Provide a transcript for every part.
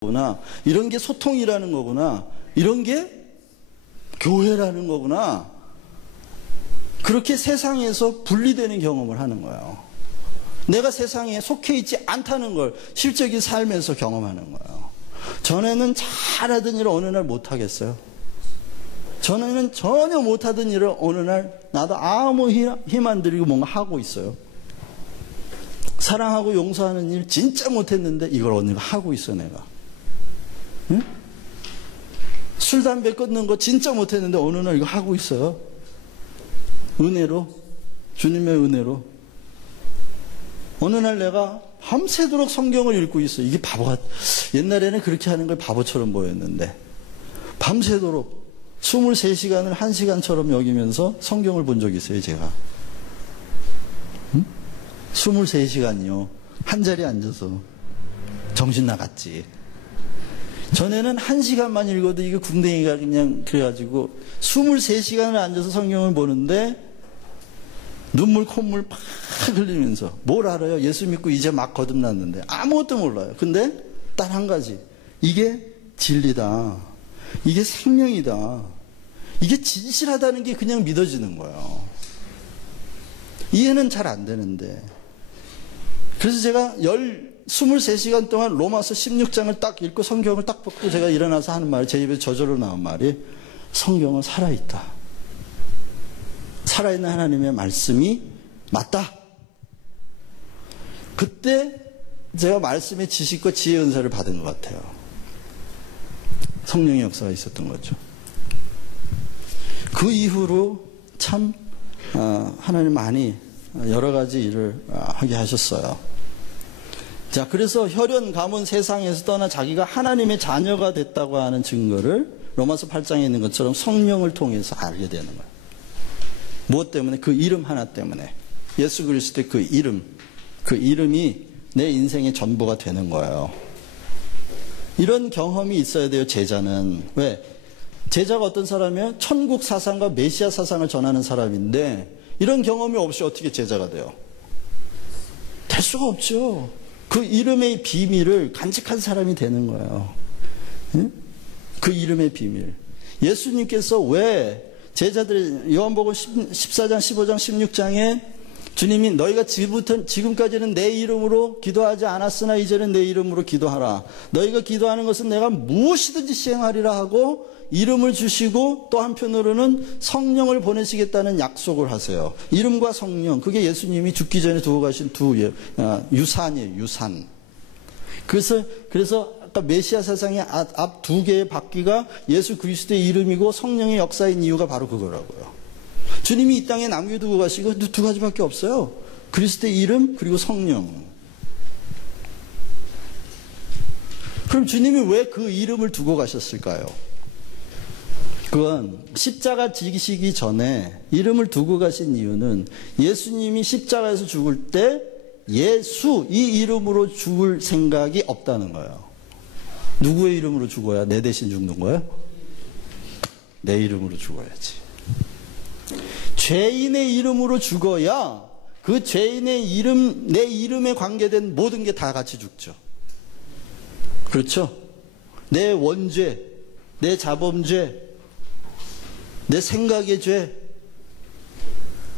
거구나. 이런 게 소통이라는 거구나. 이런 게 교회라는 거구나. 그렇게 세상에서 분리되는 경험을 하는 거예요. 내가 세상에 속해 있지 않다는 걸 실적인 삶에서 경험하는 거예요. 전에는 잘하던 일을 어느 날 못하겠어요. 전에는 전혀 못하던 일을 어느 날 나도 아무 힘 안 들이고 뭔가 하고 있어요. 사랑하고 용서하는 일 진짜 못했는데 이걸 오늘 하고 있어 내가. 응? 술 담배 끊는 거 진짜 못했는데 어느 날 이거 하고 있어요. 은혜로, 주님의 은혜로. 어느 날 내가 밤새도록 성경을 읽고 있어. 이게 바보가, 옛날에는 그렇게 하는 걸 바보처럼 보였는데 밤새도록 23시간을 1시간처럼 여기면서 성경을 본 적이 있어요, 제가. 응? 23시간이요. 한 자리에 앉아서. 정신 나갔지. 전에는 1시간만 읽어도 이거 궁뎅이가 그냥 그래가지고 23시간을 앉아서 성경을 보는데 눈물 콧물 팍 흘리면서 뭘 알아요? 예수 믿고 이제 막 거듭났는데 아무것도 몰라요. 근데 딱 한 가지, 이게 진리다, 이게 생명이다, 이게 진실하다는 게 그냥 믿어지는 거예요. 이해는 잘 안 되는데. 그래서 제가 23시간 동안 로마서 16장을 딱 읽고 성경을 딱 벗고 제가 일어나서 하는 말이, 제 입에서 저절로 나온 말이, 성경은 살아있다. 살아있는 하나님의 말씀이 맞다. 그때 제가 말씀의 지식과 지혜 은사를 받은 것 같아요. 성령의 역사가 있었던 거죠. 그 이후로 참 하나님 많이 여러 가지 일을 하게 하셨어요. 자, 그래서 혈연 가문 세상에서 떠나 자기가 하나님의 자녀가 됐다고 하는 증거를 로마서 8장에 있는 것처럼 성령을 통해서 알게 되는 거예요. 무엇 때문에? 그 이름 하나 때문에. 예수 그리스도의 그 이름이 내 인생의 전부가 되는 거예요. 이런 경험이 있어야 돼요, 제자는. 왜? 제자가 어떤 사람이에요? 천국 사상과 메시아 사상을 전하는 사람인데 이런 경험이 없이 어떻게 제자가 돼요? 될 수가 없죠. 그 이름의 비밀을 간직한 사람이 되는 거예요. 응? 그 이름의 비밀. 예수님께서 왜 제자들, 요한복음 14장, 15장, 16장에 주님이 너희가 지금까지는 내 이름으로 기도하지 않았으나 이제는 내 이름으로 기도하라. 너희가 기도하는 것은 내가 무엇이든지 시행하리라 하고 이름을 주시고 또 한편으로는 성령을 보내시겠다는 약속을 하세요. 이름과 성령, 그게 예수님이 죽기 전에 두고 가신 두 유산이에요. 유산. 그래서 아까 메시아 사상의 앞 두 개의 바퀴가 예수 그리스도의 이름이고 성령의 역사인 이유가 바로 그거라고요. 주님이 이 땅에 남겨두고 가시고 두 가지밖에 없어요. 그리스도의 이름 그리고 성령. 그럼 주님이 왜 그 이름을 두고 가셨을까요? 그건 십자가 지시기 전에 이름을 두고 가신 이유는 예수님이 십자가에서 죽을 때 예수, 이 이름으로 죽을 생각이 없다는 거예요. 누구의 이름으로 죽어야 내 대신 죽는 거예요? 내 이름으로 죽어야지. 죄인의 이름으로 죽어야 그 죄인의 이름, 내 이름에 관계된 모든 게 다 같이 죽죠. 그렇죠? 내 원죄, 내 자범죄, 내 생각의 죄,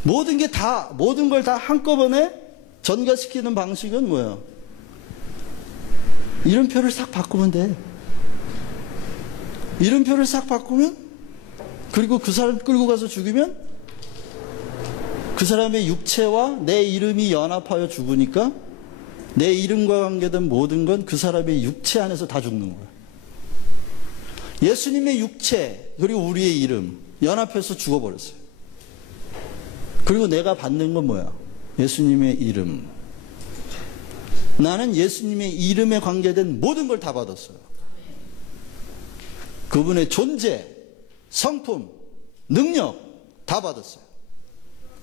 모든 걸 다 한꺼번에 전가시키는 방식은 뭐예요? 이름표를 싹 바꾸면 돼. 이름표를 싹 바꾸면, 그리고 그 사람 끌고 가서 죽이면 그 사람의 육체와 내 이름이 연합하여 죽으니까 내 이름과 관계된 모든 건 그 사람의 육체 안에서 다 죽는 거야. 예수님의 육체 그리고 우리의 이름 연합해서 죽어버렸어요. 그리고 내가 받는 건 뭐야? 예수님의 이름. 나는 예수님의 이름에 관계된 모든 걸 다 받았어요. 그분의 존재, 성품, 능력 다 받았어요.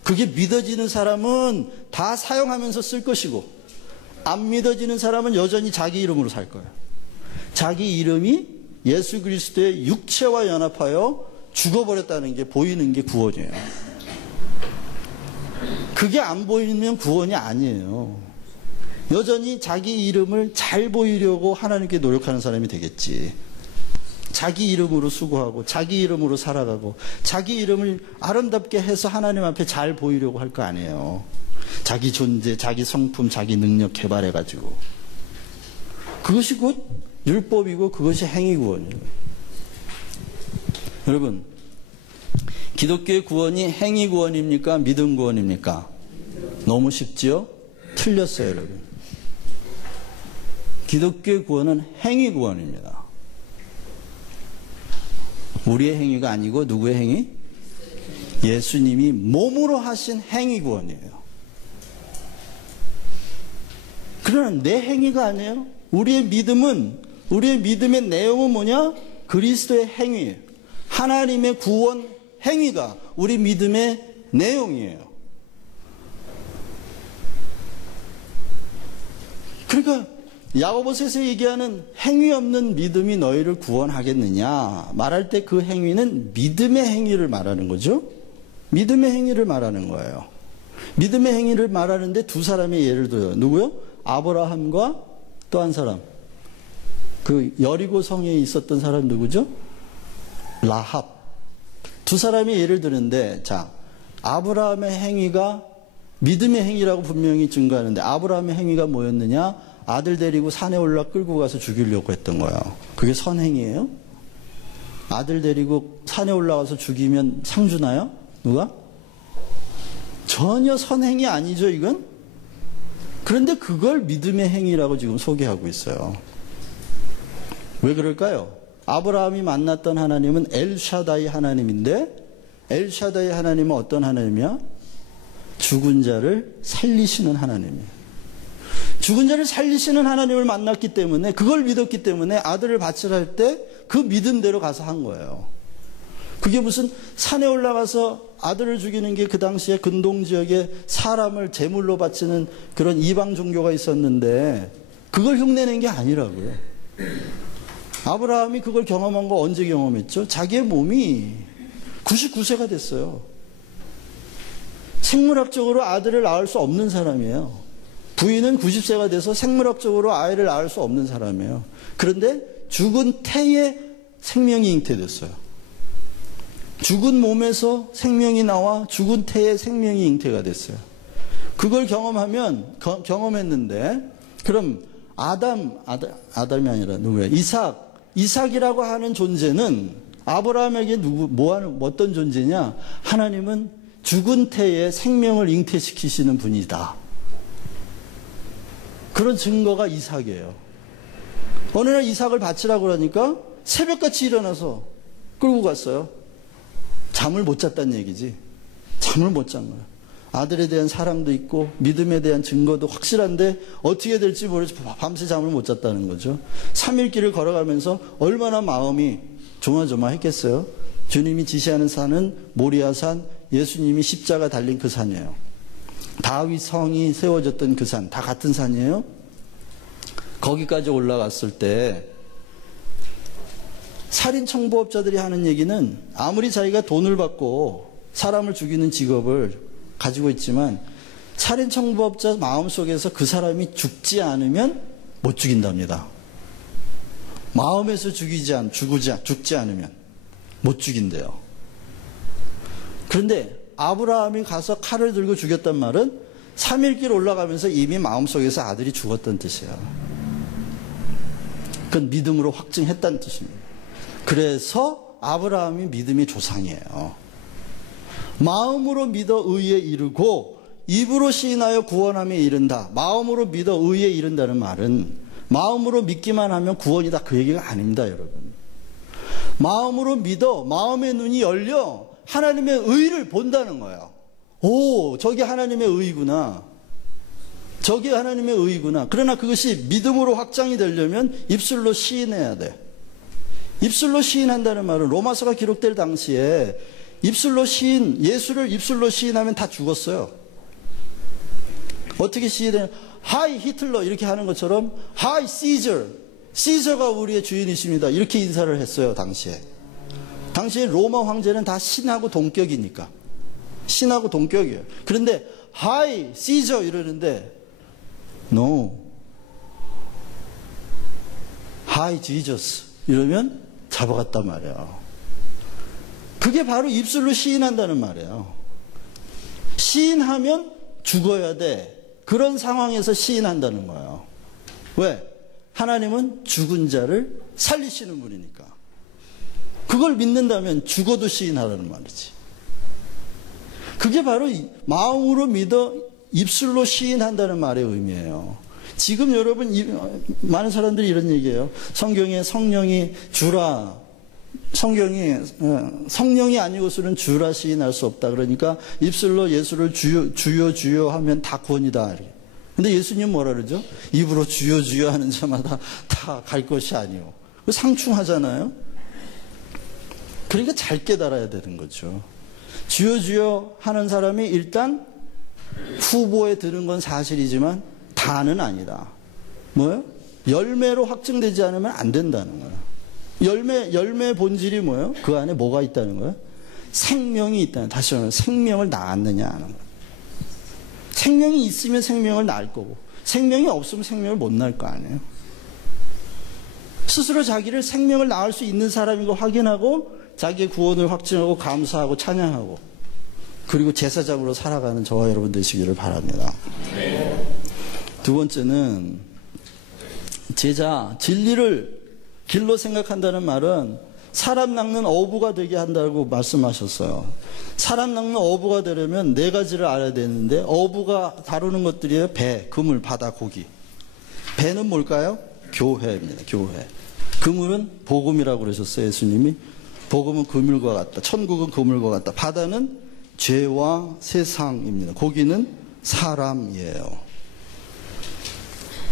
그게 믿어지는 사람은 다 사용하면서 쓸 것이고, 안 믿어지는 사람은 여전히 자기 이름으로 살 거예요. 자기 이름이 예수 그리스도의 육체와 연합하여 죽어버렸다는 게 보이는 게 구원이에요. 그게 안 보이면 구원이 아니에요. 여전히 자기 이름을 잘 보이려고 하나님께 노력하는 사람이 되겠지. 자기 이름으로 수고하고 자기 이름으로 살아가고 자기 이름을 아름답게 해서 하나님 앞에 잘 보이려고 할 거 아니에요. 자기 존재, 자기 성품, 자기 능력 개발해가지고. 그것이 곧 율법이고 그것이 행위구원이에요. 여러분, 기독교의 구원이 행위구원입니까? 믿음구원입니까? 너무 쉽지요? 틀렸어요, 여러분. 기독교의 구원은 행위구원입니다. 우리의 행위가 아니고 누구의 행위? 예수님이 몸으로 하신 행위구원이에요. 그러나 내 행위가 아니에요. 우리의 믿음의 내용은 뭐냐? 그리스도의 행위예요. 하나님의 구원 행위가 우리 믿음의 내용이에요. 그러니까 야고보서에서 얘기하는 행위 없는 믿음이 너희를 구원하겠느냐 말할 때 그 행위는 믿음의 행위를 말하는 거죠. 믿음의 행위를 말하는 거예요. 믿음의 행위를 말하는데 두 사람의 예를 들어요. 누구요? 아브라함과 또 한 사람. 그 여리고 성에 있었던 사람 누구죠? 라합. 두 사람의 예를 드는데, 자, 아브라함의 행위가 믿음의 행위라고 분명히 증거하는데, 아브라함의 행위가 뭐였느냐? 아들 데리고 산에 올라 끌고 가서 죽이려고 했던 거예요. 그게 선행이에요? 아들 데리고 산에 올라가서 죽이면 상 주나요? 누가? 전혀 선행이 아니죠, 이건? 그런데 그걸 믿음의 행위라고 지금 소개하고 있어요. 왜 그럴까요? 아브라함이 만났던 하나님은 엘샤다이 하나님인데, 엘샤다이 하나님은 어떤 하나님이야? 죽은 자를 살리시는 하나님이에요. 죽은 자를 살리시는 하나님을 만났기 때문에, 그걸 믿었기 때문에 아들을 바치할 때 그 믿음대로 가서 한 거예요. 그게 무슨 산에 올라가서 아들을 죽이는 게 그 당시에 근동 지역에 사람을 제물로 바치는 그런 이방 종교가 있었는데 그걸 흉내낸 게 아니라고요. 아브라함이 그걸 경험한 거 언제 경험했죠? 자기의 몸이 99세가 됐어요. 생물학적으로 아들을 낳을 수 없는 사람이에요. 부인은 90세가 돼서 생물학적으로 아이를 낳을 수 없는 사람이에요. 그런데 죽은 태에 생명이 잉태됐어요. 죽은 몸에서 생명이 나와 죽은 태에 생명이 잉태가 됐어요. 그걸 경험했는데, 그럼 아담이 아니라 누구예요? 이삭이라고 하는 존재는 아브라함에게 어떤 존재냐? 하나님은 죽은 태에 생명을 잉태시키시는 분이다. 그런 증거가 이삭이에요. 어느 날 이삭을 바치라고 그러니까 새벽같이 일어나서 끌고 갔어요. 잠을 못 잤다는 얘기지. 잠을 못 잔 거야. 아들에 대한 사랑도 있고 믿음에 대한 증거도 확실한데 어떻게 될지 모르지 밤새 잠을 못 잤다는 거죠. 3일 길을 걸어가면서 얼마나 마음이 조마조마했겠어요. 주님이 지시하는 산은 모리아산, 예수님이 십자가 달린 그 산이에요. 다윗 성이 세워졌던 그 산, 다 같은 산이에요. 거기까지 올라갔을 때 살인 청부업자들이 하는 얘기는 아무리 자기가 돈을 받고 사람을 죽이는 직업을 가지고 있지만 살인 청부업자 마음속에서 그 사람이 죽지 않으면 못 죽인답니다. 마음에서 죽지 않으면 못 죽인대요. 그런데 아브라함이 가서 칼을 들고 죽였단 말은 3일 길 올라가면서 이미 마음속에서 아들이 죽었다는 뜻이에요. 그건 믿음으로 확증했다는 뜻입니다. 그래서 아브라함이 믿음의 조상이에요. 마음으로 믿어 의에 이르고 입으로 시인하여 구원함에 이른다. 마음으로 믿어 의에 이른다는 말은 마음으로 믿기만 하면 구원이다, 그 얘기가 아닙니다, 여러분. 마음으로 믿어 마음의 눈이 열려 하나님의 의를 본다는 거예요. 오, 저게 하나님의 의구나. 저게 하나님의 의구나. 그러나 그것이 믿음으로 확장이 되려면 입술로 시인해야 돼. 입술로 시인한다는 말은 로마서가 기록될 당시에 예수를 입술로 시인하면 다 죽었어요. 어떻게 시인해요? 하이 히틀러 이렇게 하는 것처럼 하이 시저가 우리의 주인이십니다. 이렇게 인사를 했어요, 당시에. 당시에 로마 황제는 다 신하고 동격이니까. 신하고 동격이에요. 그런데 하이 시저 이러는데 no. Hi Jesus 이러면 잡아갔단 말이에요. 그게 바로 입술로 시인한다는 말이에요. 시인하면 죽어야 돼. 그런 상황에서 시인한다는 거예요. 왜? 하나님은 죽은 자를 살리시는 분이니까. 그걸 믿는다면 죽어도 시인하라는 말이지. 그게 바로 마음으로 믿어 입술로 시인한다는 말의 의미예요. 지금 여러분 많은 사람들이 이런 얘기해요. 성경에 성령이 주라. 성령이 아니고서는 주라 시인할 수 없다. 그러니까 입술로 예수를 주여 주여 하면 다 구원이다. 근데 예수님 뭐라 그러죠? 입으로 주여 주여 하는 자마다 다 갈 것이 아니오. 상충하잖아요. 그러니까 잘 깨달아야 되는 거죠. 주여 주여 하는 사람이 일단 후보에 드는 건 사실이지만 다는 아니다. 뭐예요? 열매로 확증되지 않으면 안 된다는 거예요. 열매 본질이 뭐예요? 그 안에 뭐가 있다는 거예요? 생명이 있다는, 다시 말하면 생명을 낳았느냐 하는 거예요. 생명이 있으면 생명을 낳을 거고, 생명이 없으면 생명을 못 낳을 거 아니에요. 스스로 자기를 생명을 낳을 수 있는 사람인 거 확인하고, 자기의 구원을 확증하고, 감사하고, 찬양하고, 그리고 제사장으로 살아가는 저와 여러분 되시기를 바랍니다. 두 번째는, 제자, 진리를 길로 생각한다는 말은 사람 낚는 어부가 되게 한다고 말씀하셨어요. 사람 낚는 어부가 되려면 네 가지를 알아야 되는데, 어부가 다루는 것들이에요. 배, 그물, 바다, 고기. 배는 뭘까요? 교회입니다. 교회. 그물은 복음이라고 그러셨어요. 예수님이. 복음은 그물과 같다. 천국은 그물과 같다. 바다는 죄와 세상입니다. 고기는 사람이에요.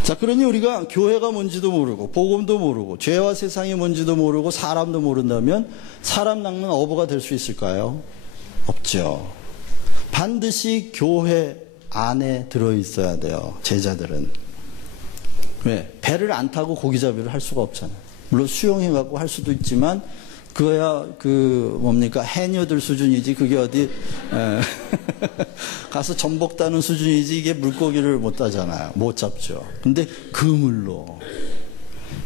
자, 그러니 우리가 교회가 뭔지도 모르고, 복음도 모르고, 죄와 세상이 뭔지도 모르고, 사람도 모른다면 사람 낚는 어부가 될 수 있을까요? 없죠. 반드시 교회 안에 들어있어야 돼요. 제자들은. 왜? 배를 안 타고 고기잡이를 할 수가 없잖아요. 물론 수영해갖고 할 수도 있지만, 그거야 해녀들 수준이지. 그게 어디 가서 전복 따는 수준이지. 이게 물고기를 못 따잖아요. 못 잡죠. 근데 그물로.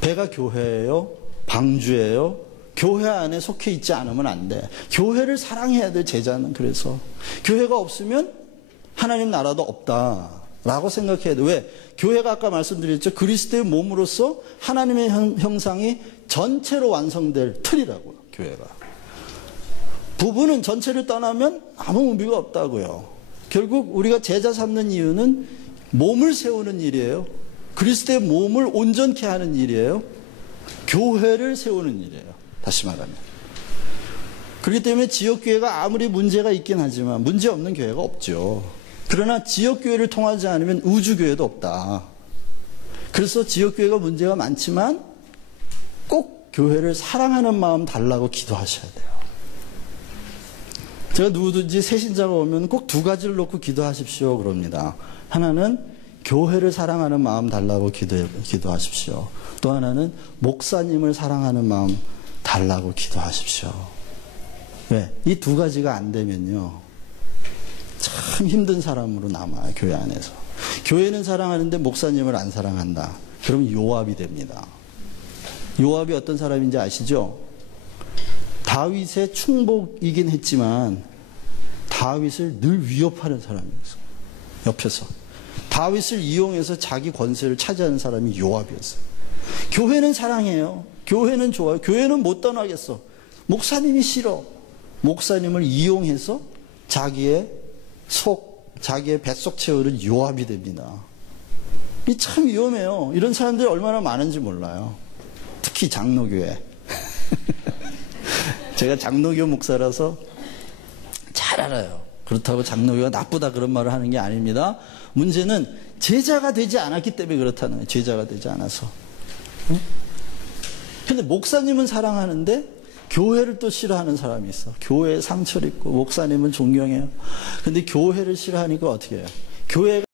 배가 교회예요. 방주예요. 교회 안에 속해 있지 않으면 안 돼. 교회를 사랑해야 돼. 제자는. 그래서 교회가 없으면 하나님 나라도 없다라고 생각해야 돼. 왜? 교회가 아까 말씀드렸죠. 그리스도의 몸으로서 하나님의 형상이 전체로 완성될 틀이라고요. 교회가. 부분은 전체를 떠나면 아무 의미가 없다고요. 결국 우리가 제자 삼는 이유는 몸을 세우는 일이에요. 그리스도의 몸을 온전케 하는 일이에요. 교회를 세우는 일이에요. 다시 말하면. 그렇기 때문에 지역교회가 아무리 문제가 있긴 하지만 문제 없는 교회가 없죠. 그러나 지역교회를 통하지 않으면 우주교회도 없다. 그래서 지역교회가 문제가 많지만 꼭 교회를 사랑하는 마음 달라고 기도하셔야 돼요. 제가 누구든지 새신자가 오면 꼭 두 가지를 놓고 기도하십시오 그럽니다. 하나는 교회를 사랑하는 마음 달라고 기도하십시오. 또 하나는 목사님을 사랑하는 마음 달라고 기도하십시오. 왜? 이 두 가지가 안 되면요, 참 힘든 사람으로 남아요. 교회 안에서. 교회는 사랑하는데 목사님을 안 사랑한다. 그러면 요압이 됩니다. 요압이 어떤 사람인지 아시죠? 다윗의 충복이긴 했지만 다윗을 늘 위협하는 사람이었어요. 옆에서. 다윗을 이용해서 자기 권세를 차지하는 사람이 요압이었어요. 교회는 사랑해요. 교회는 좋아요. 교회는 못 떠나겠어. 목사님이 싫어. 목사님을 이용해서 자기의 뱃속 채우는 요압이 됩니다. 이 참 위험해요. 이런 사람들이 얼마나 많은지 몰라요. 특히 장로교회. 제가 장로교 목사라서 잘 알아요. 그렇다고 장로교가 나쁘다 그런 말을 하는 게 아닙니다. 문제는 제자가 되지 않았기 때문에 그렇다는 거예요. 제자가 되지 않아서. 근데 목사님은 사랑하는데 교회를 또 싫어하는 사람이 있어. 교회에 상처를 입고 목사님은 존경해요. 근데 교회를 싫어하니까 어떻게 해요? 교회가